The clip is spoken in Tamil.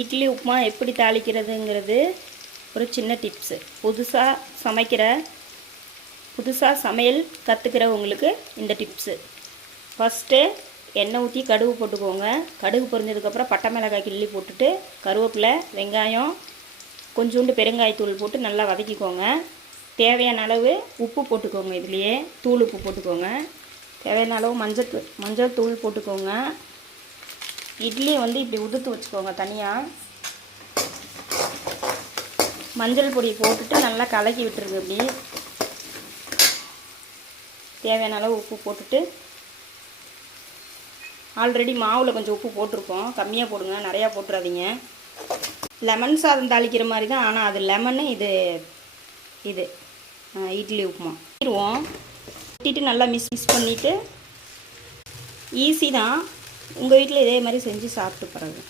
இட்லி உப்புமா எப்படி தாளிக்கிறதுங்கிறது ஒரு சின்ன டிப்ஸு. புதுசாக சமையல் கற்றுக்கிறவங்களுக்கு இந்த டிப்ஸு. ஃபஸ்ட்டு எண்ணெய் ஊற்றி கடுகு போட்டுக்கோங்க. கடுகு பொரிஞ்சதுக்கப்புறம் பட்டை மிளகாய் கிள்ளி போட்டுட்டு கருவேப்பிலை, வெங்காயம், கொஞ்சோண்டு பெருங்காயத்தூள் போட்டு நல்லா வதக்கிக்கோங்க. தேவையான அளவு உப்பு போட்டுக்கோங்க. இதுலேயே தூள் உப்பு போட்டுக்கோங்க. தேவையான அளவு மஞ்சள் தூள் போட்டுக்கோங்க. இட்லி இப்படி உதுத்து வச்சுக்கோங்க. தனியாக மஞ்சள் பொடி போட்டுட்டு நல்லா கலக்கி விட்டுருங்க. இப்படி தேவையான அளவு உப்பு போட்டுட்டு, ஆல்ரெடி மாவில் கொஞ்சம் உப்பு போட்டிருக்கோம், கம்மியாக போடுங்க, நிறையா போட்டுறாதீங்க. லெமன் சாதம் தாளிக்கிற மாதிரி தான், ஆனால் அது லெமனு, இது இட்லி உப்புமா ஊற்றிட்டு நல்லா மிக்ஸ் பண்ணிவிட்டு, ஈஸி தான். உங்கள் வீட்டில் இதே மாதிரி செஞ்சு சாப்பிட்டு பாருங்கள்.